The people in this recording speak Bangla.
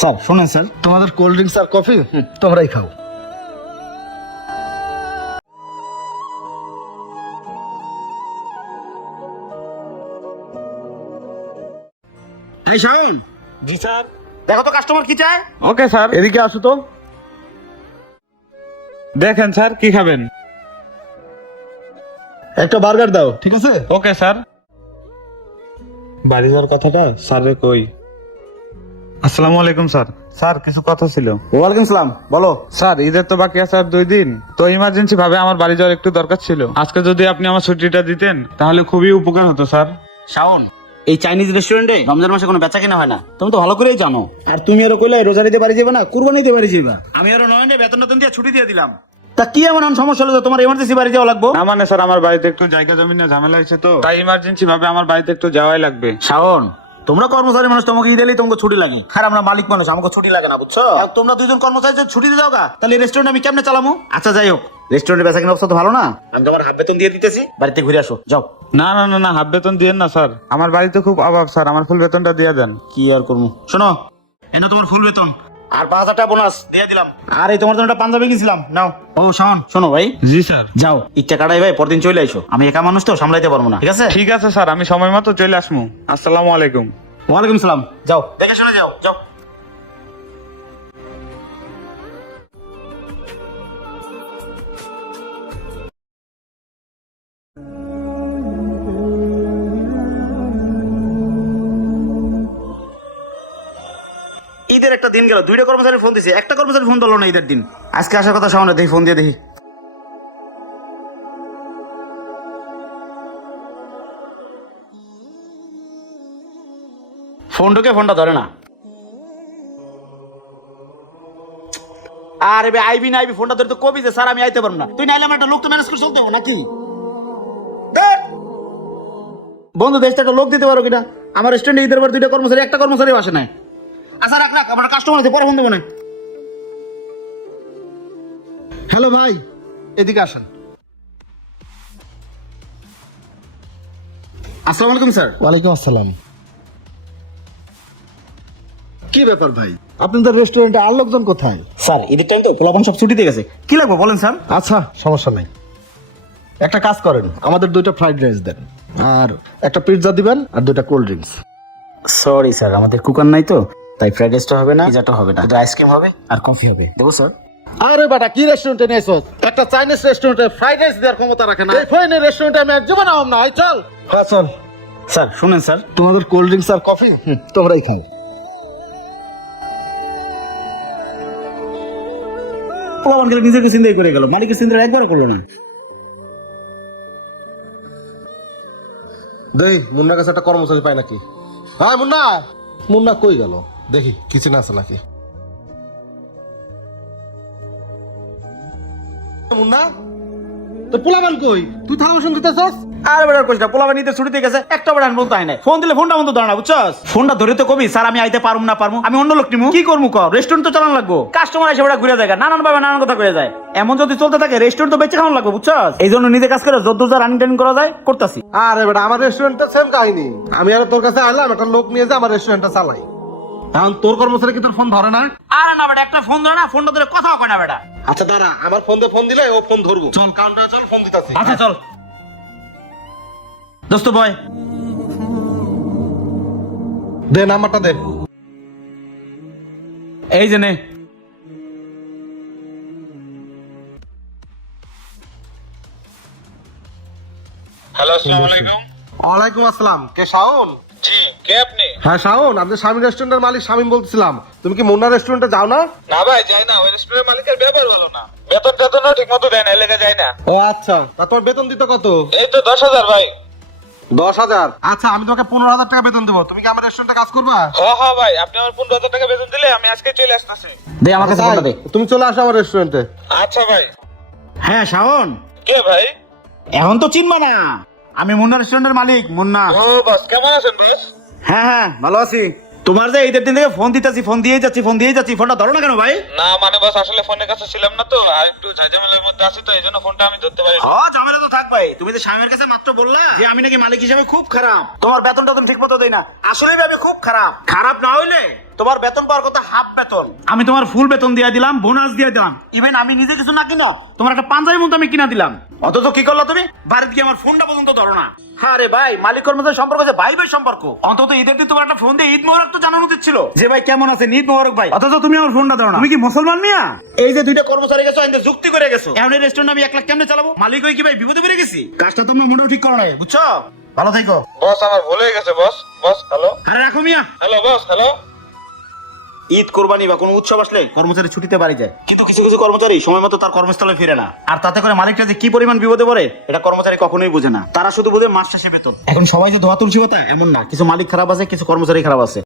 স্যার শোনেন স্যার, তোমাদের কোল্ড ড্রিঙ্কস আর কফি তোমরাই খাও। এই শাওন, জি স্যার। দেখো তো কাস্টমার কি চায়। Okay sir. এদিকে আসো তো। দেখেন স্যার কি খাবেন। একটা বার্গার দাও, ঠিক আছে? Okay sir. বাড়ি যাওয়ার কথাটা স্যারে কই। আসসালামু আলাইকুম স্যার। স্যার কিছু কথা ছিল। ওয়ালাইকুম সালাম, বলো। স্যার ঈদের তো বাকি আছে আর 2 দিন, তো ইমার্জেন্সি ভাবে আমার বাড়ি যাওয়ার একটু দরকার ছিল। আজকে যদি আপনি আমার ছুটিটা দিতেন তাহলে খুবই উপকার হতো স্যার। শাওন, এই চাইনিজ রেস্টুরেন্টে রমজান মাসে কোনো বেচা কেনা হয় না, তুমি তো ভালো করেই জানো। আর তুমি আরো কইলে রোজারিতে বাড়ি যাবে না, কুরবানিতে বাড়ি যাবে। আমি আরো নয়নে বেতন দিয়ে ছুটি দিয়ে দিলাম। তা কি এমন সমস্যা হলো যে তোমার এমার্জেন্সি বাড়ি যাওয়া লাগবে? না মানে স্যার আমার বাড়িতে একটু জায়গা জমি না ঝামেলা হয়েছে, তো তাই ইমার্জেন্সি ভাবে আমার বাড়িতে একটু যাওয়াই লাগবে। শাওন, তোমরা কর্মচারী মানুষ, তোমাকে ঈদ এলেই তোমাকে ছুটি লাগে। আর আমরা মালিক মানুষ, আমাকে ছুটি লাগে না, বুঝছো? আর তোমরা দুইজন কর্মচারী যদি ছুটি দিয়ে দাও গা, তাহলে রেস্টুরেন্ট আমি কেমনে চালামু? আচ্ছা যাই হোক, রেস্টুরেন্টের বেচা কেনা অবস্থা তো ভালো না। আমি তোমার হাফ বেতন দিয়ে দিতেছি, বাড়িতে ঘুরে আসো, যাও। না না না না, হাফ বেতন দিয়েন না স্যার, আমার বাড়িতে খুব অভাব স্যার, আমার ফুল বেতনটা দিয়ে দেন। কি আর করবো, শোনো, এনে তোমার ফুল বেতন আর 5,000 টাকা বোনাস দিয়ে দিলাম। আর এই তোমার জন্য একটা পাঞ্জাবি কিনছিলাম, নাও। ও শাওন, শোনো ভাই। জি স্যার। যাও, ইচ্ছা কাটাই ভাই, পরদিন চলে আইসো। আমি একা মানুষ তো, সামলাইতে পারবো না, ঠিক আছে? ঠিক আছে স্যার, আমি সময় মতো চলে আসবো। আসসালামু আলাইকুম। ওয়ালাইকুম সালাম। যাও, দেখে শুনে যাও, যাও। ঈদের একটা দিন গেল, 2টা কর্মচারী ফোন দিছে, একটা কর্মচারী ফোন ধরলো না ঈদের দিন। আজকে আসার কথা সামনে, দেখি ফোন দিয়ে দেখি। ফোন ঢুকে ফোনটা ধরে না। আরে ভাই আইবি না আইবি, ফোনটা ধরে তো কবি যে স্যার আমি আইতে পারবো না। তুই নাইলে আমার একটা লোক তো ম্যানেজ করে চলতে হবে নাকি? ধ্যাৎ। বন্ধু দেশটা একটা লোক দিতে পারো কিনা? আমার রেস্টুরেন্টে ঈদের পর 2টা কর্মচারী, একটা কর্মচারী আসে নাই। আচ্ছা রাখ রাখ, আমার কাস্টমার আছে, পরে ফোন দেবো না। হ্যালো ভাই, এদিকে আসেন। আসসালামু আলাইকুম স্যার। ওয়ালাইকুম আসসালাম। কি ব্যাপার ভাই, আপনাদের রেস্টুরেন্টে আর লোকজন কোথায়? স্যার ঈদের টাইম তো, পোলাপান সব ছুটিতে গেছে। কি লাগবে বলেন স্যার? আচ্ছা সমস্যা নাই, একটা কাজ করেন, আমাদের 2টা ফ্রাইড রাইস দেন, আর একটা পিৎজা দিবেন, আর 2টা কোল্ড ড্রিঙ্কস। সরি স্যার, আমাদের কুকার নাই তো, তাই ফ্রাইড রাইসটা হবে না, পিজাটা হবে না, আইসক্রিম হবে আর কফি হবে। দেবো স্যার? আরে বেটা, কি রেস্টুরেন্টে নিয়েছো? একটা চাইনিজ রেস্টুরেন্টে ফ্রাইড রাইস দেওয়ার ক্ষমতা রাখে না। এই ফাইনের রেস্টুরেন্টে আমি এক জীবন আম না। আই চল। হ্যাঁ চল। স্যার শুনেন স্যার, তোমাদের কোল্ড ড্রিঙ্কস আর কফি তোমরাই খাও। পোলাপান গেলে নিজেকে চিন্তাই করে গেল, মালিকের চিন্তা একবারও করলো না। দেই মুন্নার কাছে একটা কর্মচারী পাই নাকি? হ্যাঁ মুন্না, মুন্না কই গেল? দেখি কিচেনে আছে নাকি। মুন্না, তো পোলাবান কই? তুই থালা বাসন দিতেছস? আর বেটার কইছ না, পোলাপান ঈদের ছুটিতে গেছে, একটা বেটান বলতে হয় না। ফোন দিলে ফোনটা বন্ধ ধরে না, বুঝছস? ফোনটা ধরে তো কবি স্যার আমি আইতে পারুম না পারমু, আমি অন্য লোক নিমু। কি করমু কর? রেস্টুরেন্ট তো চালান লাগবো, কাস্টমার এসে বেটা ঘুরে যায়, নানান ভাবে নানান কথা কয়ে যায়। এমন যদি চলতে থাকে রেস্টুরেন্ট তো বেঁচে খাওয়ান লাগবো, বুঝছস? এই জন্য নিজে কাজ করে যত যা রানিং টানিং করা যায় করতাছি। আরে বেটা, আমার রেস্টুরেন্টটা সেম কাহিনী। আমি আর তোর কাছে আইলাম একটা লোক নিয়ে যে আমার রেস্টুরেন্টটা চালাই। এখন তোর কর্মচারী কি তোর ফোন ধরে না? আরে না বেটা, একটা ফোন ধরে না, ফোনটা ধরে কথাও কয় না বেটা। আচ্ছা দাঁড়া, আমার ফোন দিয়ে ফোন দিলে ও ফোন ধরবো। চল কাউন্টারে চল, ফোন দিতাছি। আচ্ছা চল দোস্ত বয়। দে নাম্বারটা দে। এই যে নে। হ্যালো, আসসালামু আলাইকুম। ওয়ালাইকুম আসসালাম। কে শাওন? জি, কে আপনি? হ্যাঁ শাওন, আপনি স্বামী রেস্টুরেন্টের মালিক শামীম বলছিলাম। তুমি কি মুন্না রেস্টুরেন্টে যাও না? না ভাই যাই না, ওই রেস্টুরেন্টের মালিকের ব্যবহার ভালো না, বেতন টেতনও ঠিক মতো দেয় না, এলাকা যায় না। ও আচ্ছা, তা তোমার বেতন দিতে কত? এই তো 10,000 ভাই। 10,000? আচ্ছা আমি তোমাকে 15,000 টাকা বেতন দেবো। তুমি কি আমার রেস্টুরেন্টে কাজ করবা? হ্যাঁ হ্যাঁ ভাই, আপনি আমার 15,000 টাকা বেতন দিলে আমি আজকে চলে আসতেছি। দে আমার কাছে ফোনটা দে। তুমি চলে আসো আমার রেস্টুরেন্টে। আচ্ছা ভাই। হ্যাঁ শাওন, কে ভাই? এখন তো চিনবা না, আমি মুন্না রেস্টুরেন্টের মালিক মুন্না। ও বস, কেমন আছেন বস? হ্যাঁ হ্যাঁ ভালো আছি। তোমার যে ঈদের দিন থেকে ফোন দিতেছি, ফোন দিয়েই যাচ্ছি, ফোনটা ধরো না কেন ভাই? না মানে বস, আসলে ফোনের কাছে ছিলাম না তো, আর একটু ঝামেলার মধ্যে আছি, তো এই জন্য ফোনটা আমি ধরতে পারি। ঝামেলা তো থাকবে। তুমি তো স্বামীর কাছে মাত্র বললা যে আমি নাকি মালিক হিসেবে খুব খারাপ, তোমার বেতনটা তুমি ঠিক মতো দেই না। আসলে আমি খুব খারাপ। খারাপ না হইলে তোমার বেতন পাওয়ার কথা হাফ বেতন, আমি তোমার ফুল বেতন দিয়ে দিলাম, বোনাস দিয়ে দিলাম, ইভেন আমি নিজে কিছু না কিনা তোমার একটা পাঞ্জাবি মতো আমি কিনা দিলাম। অথচ কি করলা তুমি? বাড়িতে গিয়ে আমার ফোনটা পর্যন্ত ধরো না। আরে ভাই, মালিক কর্মচারী সম্পর্ক হচ্ছে ভাই ভাই সম্পর্ক। অন্তত ঈদের দিন তোমার একটা ফোন দিয়ে ঈদ মোবারক তো জানানো উচিত ছিল যে ভাই কেমন আছে, ঈদ মোবারক ভাই। অথচ তুমি আমার ফোনটা ধরো না। তুমি কি মুসলমান মিয়া? এই যে দুইটা কর্মচারী গেছো, এনে যুক্তি করে গেছো, এখন এই রেস্টুরেন্ট আমি 1 লাখ কেমনে চালাবো? মালিক হয়ে কি ভাই বিপদে পড়ে গেছি? কাজটা তোমরা মোটেও ঠিক করো নাই, বুঝছো? ভালো থেকো। বস আমার ভুলে গেছে বস। বস হ্যালো। আরে রাখো মিয়া। Hello boss hello. Eid Qurbani বা কোনো উৎসব আসলে কর্মচারী ছুটিতে বাড়ি যায়, কিন্তু কিছু কিছু কর্মচারী সময় মতো তার কর্মস্থলে ফিরে না। আর তাতে করে মালিকটা যে কি পরিমাণ বিপদে পড়ে এটা কর্মচারী কখনোই বোঝে না। তারা শুধু বোঝে মাস শেষে বেতন। এখন সবাই যে ধোয়া তুলসী পাতা এমন না, কিছু মালিক খারাপ আছে, কিছু কর্মচারী খারাপ আছে।